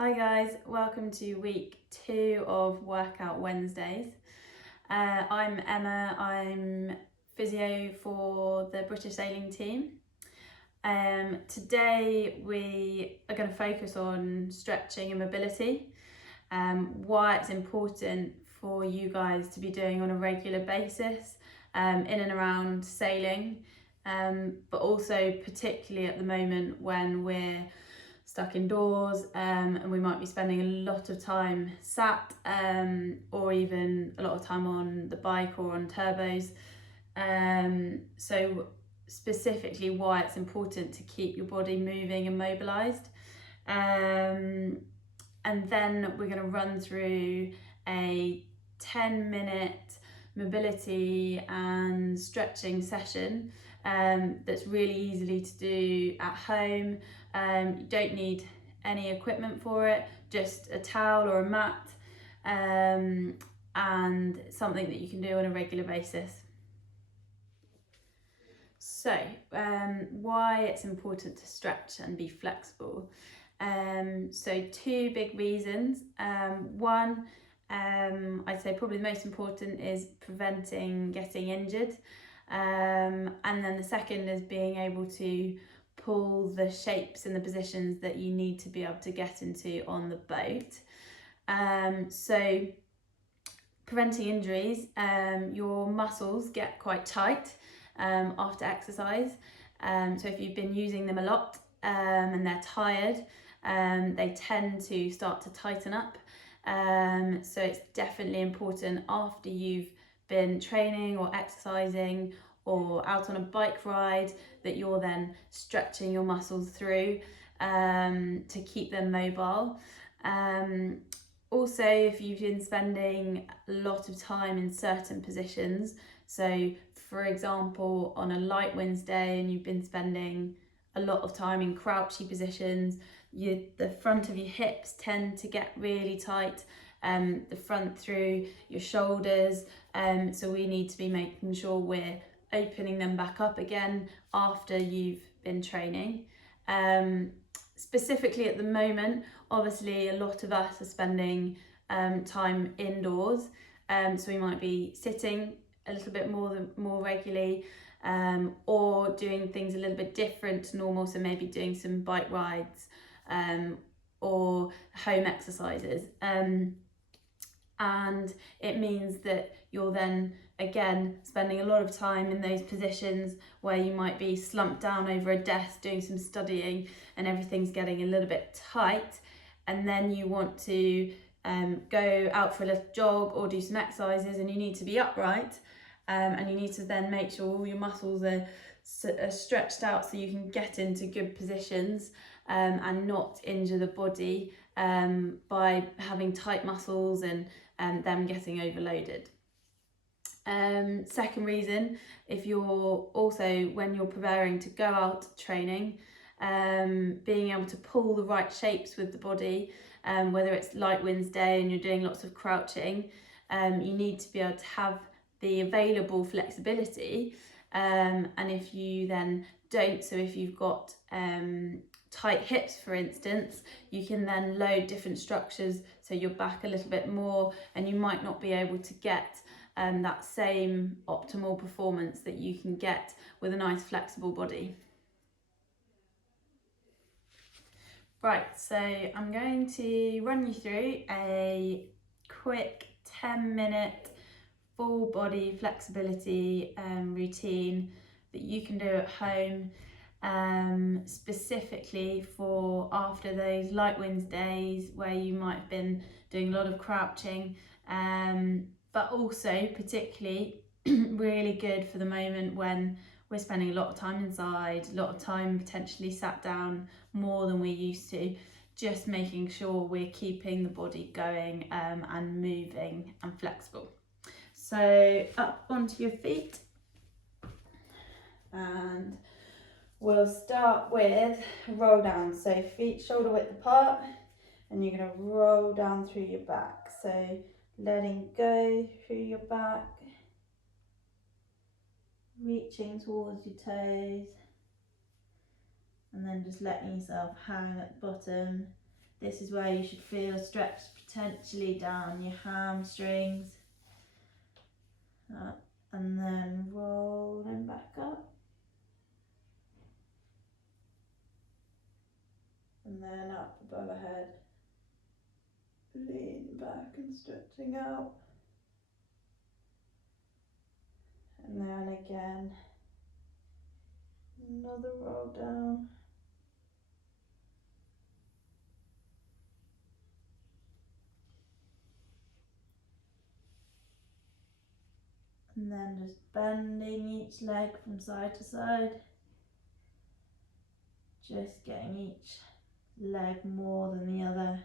Hi guys, welcome to week 2 of Workout Wednesdays. I'm Emma, I'm physio for the British sailing team. Today we are going to focus on stretching and mobility, why it's important for you guys to be doing on a regular basis in and around sailing, but also particularly at the moment when we're stuck indoors and we might be spending a lot of time sat or even a lot of time on the bike or on turbos. So specifically why it's important to keep your body moving and mobilized. And then we're going to run through a 10-minute mobility and stretching session that's really easily to do at home. You don't need any equipment for it, just a towel or a mat, and something that you can do on a regular basis. So, why it's important to stretch and be flexible. So 2 big reasons. One, I'd say probably the most important is preventing getting injured. And then the second is being able to pull the shapes and the positions that you need to be able to get into on the boat. So preventing injuries, your muscles get quite tight after exercise. So if you've been using them a lot and they're tired, they tend to start to tighten up. So it's definitely important after you've been training or exercising or out on a bike ride that you're then stretching your muscles through to keep them mobile. Also, if you've been spending a lot of time in certain positions, so for example on a light winds day and you've been spending a lot of time in crouchy positions, the front of your hips tend to get really tight, the front through your shoulders, so we need to be making sure we're opening them back up again after you've been training. Specifically at the moment, obviously a lot of us are spending time indoors, so we might be sitting a little bit more regularly, or doing things a little bit different to normal, so maybe doing some bike rides or home exercises, and it means that you're then again spending a lot of time in those positions where you might be slumped down over a desk doing some studying and everything's getting a little bit tight, and then you want to go out for a little jog or do some exercises and you need to be upright, and you need to then make sure all your muscles are stretched out so you can get into good positions and not injure the body by having tight muscles and them getting overloaded. Second reason, if you're also, when you're preparing to go out training, being able to pull the right shapes with the body, whether it's light winds day and you're doing lots of crouching, you need to be able to have the available flexibility, and if you then don't, so if you've got tight hips for instance, you can then load different structures so you're back a little bit more and you might not be able to get that same optimal performance that you can get with a nice flexible body. Right, so I'm going to run you through a quick 10-minute full body flexibility routine that you can do at home, specifically for after those light winds days where you might have been doing a lot of crouching, but also particularly really good for the moment when we're spending a lot of time inside, a lot of time potentially sat down more than we used to, just making sure we're keeping the body going and moving and flexible. So up onto your feet, and we'll start with roll down. So feet shoulder width apart, and you're going to roll down through your back. So letting go through your back, reaching towards your toes, and then just letting yourself hang at the bottom this is where you should feel a stretch potentially down your hamstrings. And then rolling back up. And then up above the head. Lean back and stretching out. And then again. Another roll down. And then just bending each leg from side to side. Just getting each leg more than the other.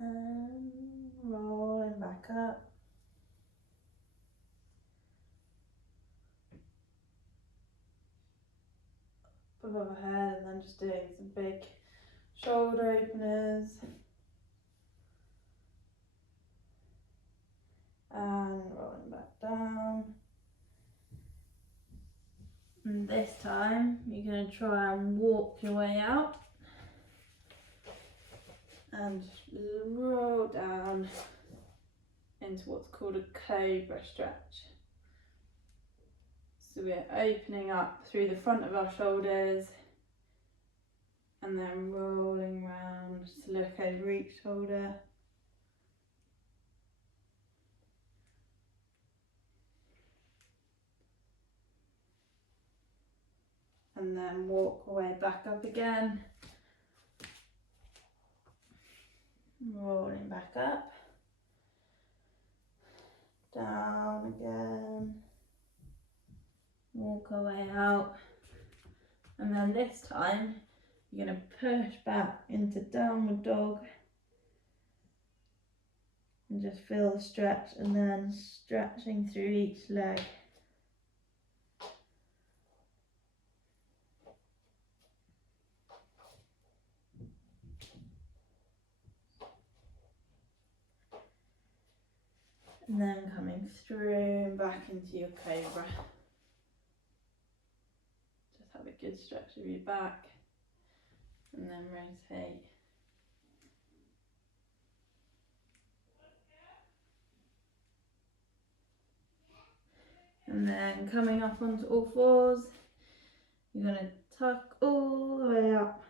And rolling back up. Above the head, and then just doing some big shoulder openers. And rolling back down. And this time you're going to try and walk your way out and roll down into what's called a Cobra Stretch. So we're opening up through the front of our shoulders and then rolling round to look over each shoulder. And then walk our way back up again. Rolling back up. Down again. Walk our way out. And then this time, you're going to push back into downward dog. And just feel the stretch, and then stretching through each leg. And then coming through back into your Cobra. Just have a good stretch of your back and then rotate. And then coming up onto all fours, you're going to tuck all the way up.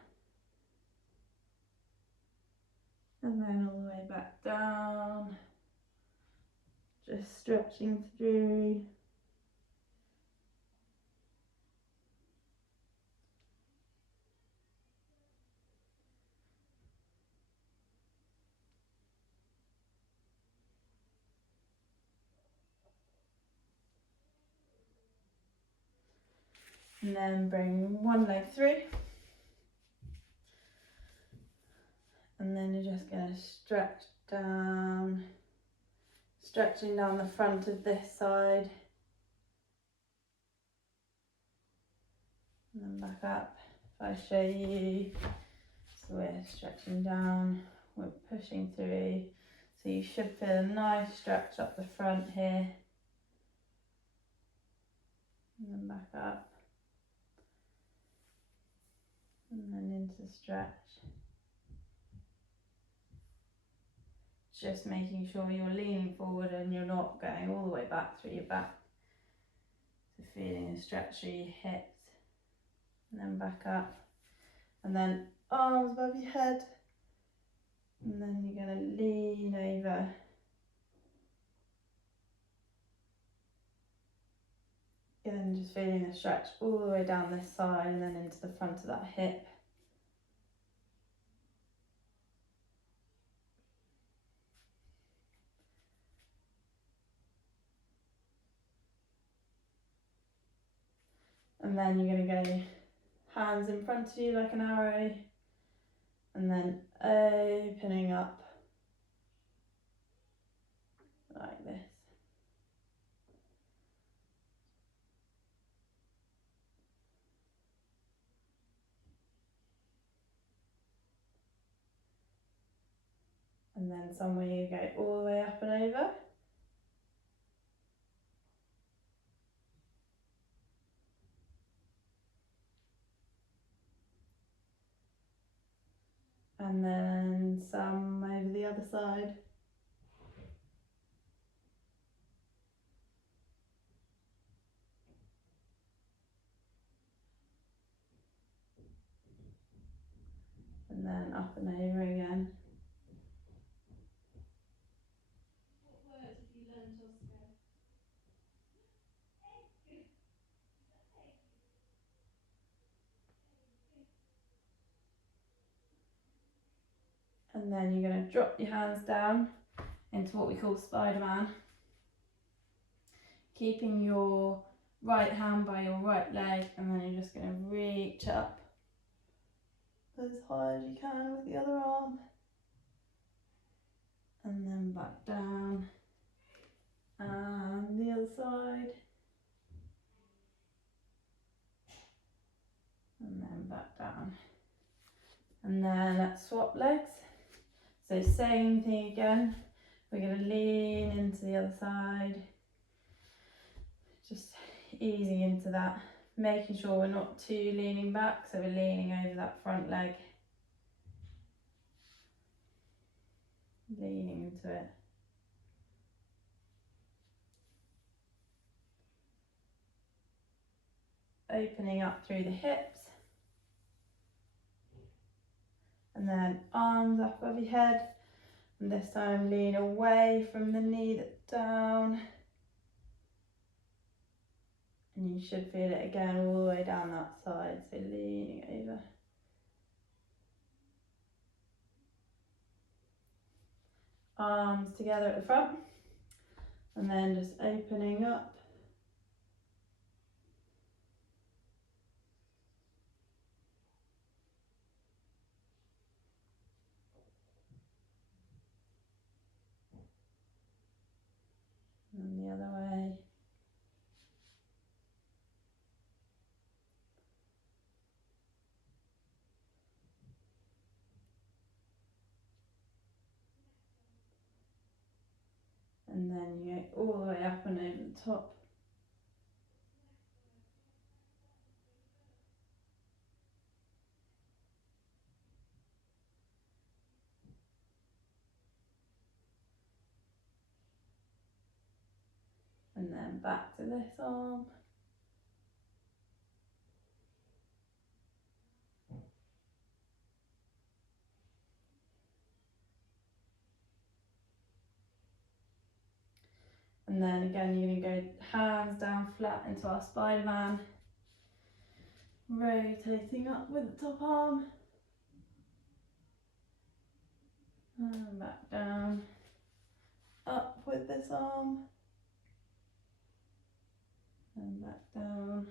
And then all the way back down. Just stretching through. And then bring one leg through. And then you're just going to stretch down, stretching down the front of this side. And then back up. If I show you, so we're stretching down, we're pushing through. So you should feel a nice stretch up the front here. And then back up. And then into the stretch. Just making sure you're leaning forward and you're not going all the way back through your back. So feeling a stretch through your hips. And then back up. And then arms above your head. And then you're going to lean over. Again, just feeling a stretch all the way down this side and then into the front of that hip. And then you're going to go hands in front of you like an arrow. And then opening up like this. And then somewhere you go all the way up and over. and then some over the other side. And then up and over again. What words have you learnt, Oscar? And then you're going to drop your hands down into what we call Spider-Man. Keeping your right hand by your right leg, and then you're just going to reach up as high as you can with the other arm. And then back down. And the other side. And then back down. And then let's swap legs. So same thing again. We're going to lean into the other side. Just easing into that. Making sure we're not too leaning back, so we're leaning over that front leg. Leaning into it. Opening up through the hips. And then arms up above your head. And this time lean away from the knee that's down. And you should feel it again all the way down that side, so leaning over. Arms together at the front. And then just opening up. And the other way. And then you go all the way up and over the top. And then back to this arm. And then again, you're going to go hands down flat into our Spider-Man. Rotating up with the top arm. And back down. Up with this arm. And back down.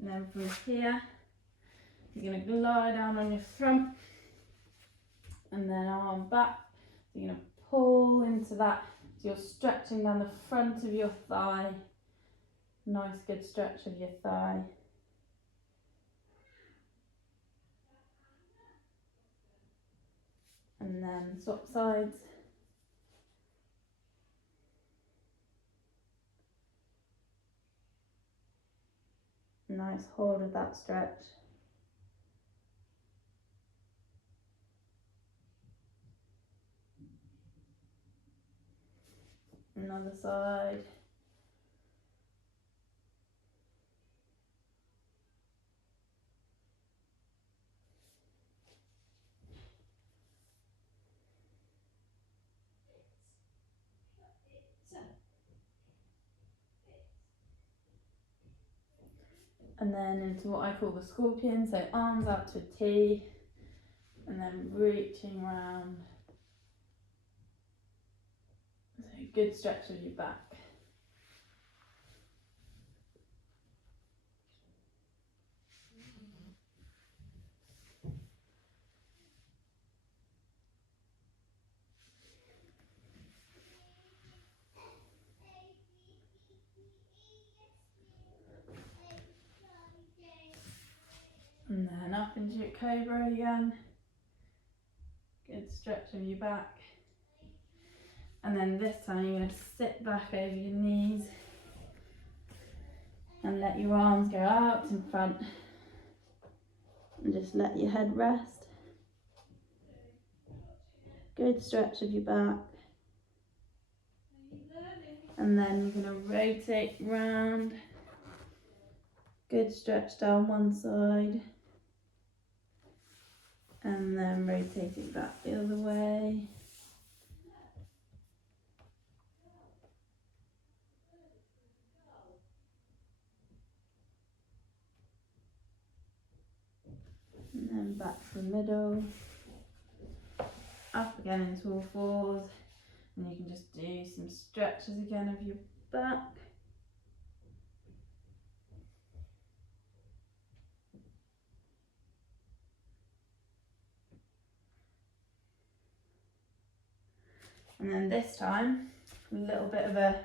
And then from here, you're going to glide down on your front. And then arm back. So you're going to pull into that. So you're stretching down the front of your thigh. Nice good stretch of your thigh. And then swap sides. Nice hold of that stretch. Another side. And then into what I call the scorpion, so arms out to a T, and then reaching round. So good stretch of your back. And then up into your Cobra again. Good stretch of your back. And then this time you're going to sit back over your knees and let your arms go out in front and just let your head rest. Good stretch of your back. And then you're going to rotate round. Good stretch down one side. And then rotating back the other way. And then back to the middle. Up again into all fours. And you can just do some stretches again of your back. And then this time, a little bit of a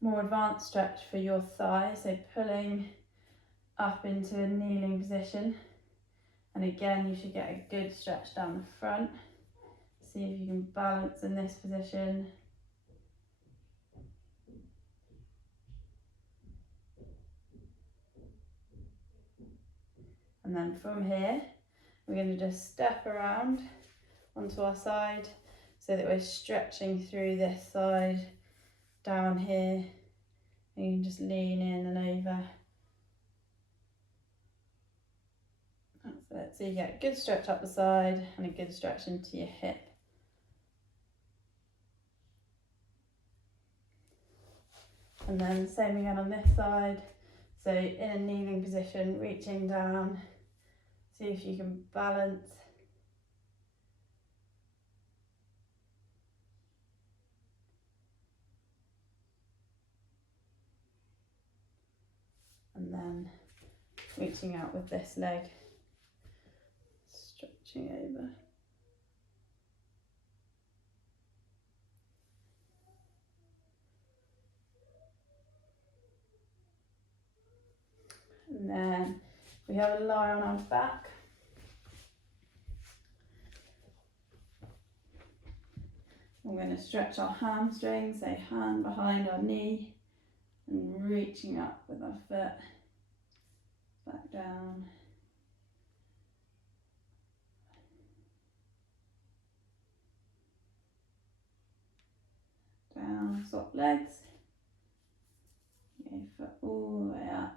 more advanced stretch for your thigh. So pulling up into a kneeling position. And again, you should get a good stretch down the front. See if you can balance in this position. And then from here, we're going to just step around onto our side so that we're stretching through this side down here. And you can just lean in and over. That's it. So you get a good stretch up the side and a good stretch into your hip. And then same again on this side. So in a kneeling position, reaching down. See if you can balance. And then reaching out with this leg, stretching over. And then we have a lie on our back. We're going to stretch our hamstrings, so hand behind our knee and reaching up with our foot back down. Down, swap legs. Go foot all the way up.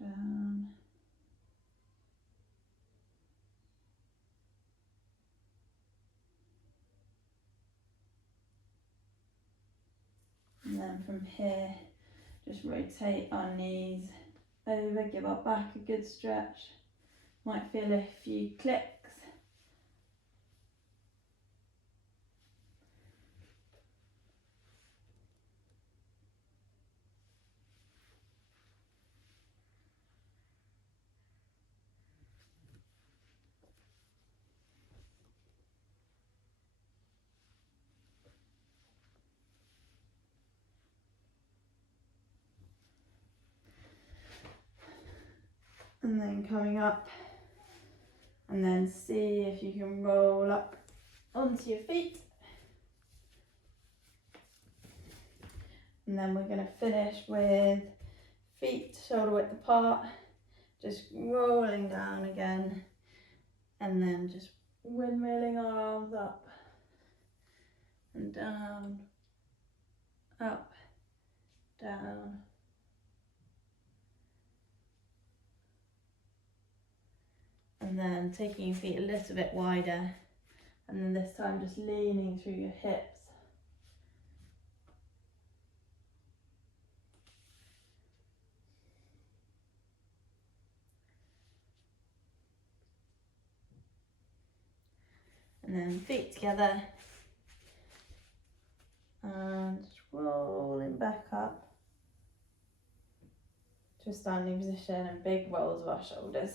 Down. And then from here, just rotate our knees over, give our back a good stretch. Might feel a few clicks. And then coming up, and then see if you can roll up onto your feet. And then we're going to finish with feet shoulder width apart, just rolling down again, and then just windmilling our arms up and down, up, down. And then taking your feet a little bit wider, and then this time just leaning through your hips. And then feet together, and just rolling back up to a standing position, and big rolls of our shoulders.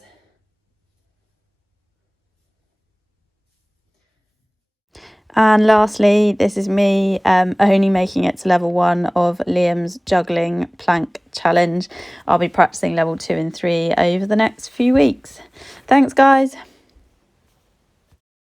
And lastly, this is me only making it to level 1 of Liam's juggling plank challenge. I'll be practicing level 2 and 3 over the next few weeks. Thanks, guys.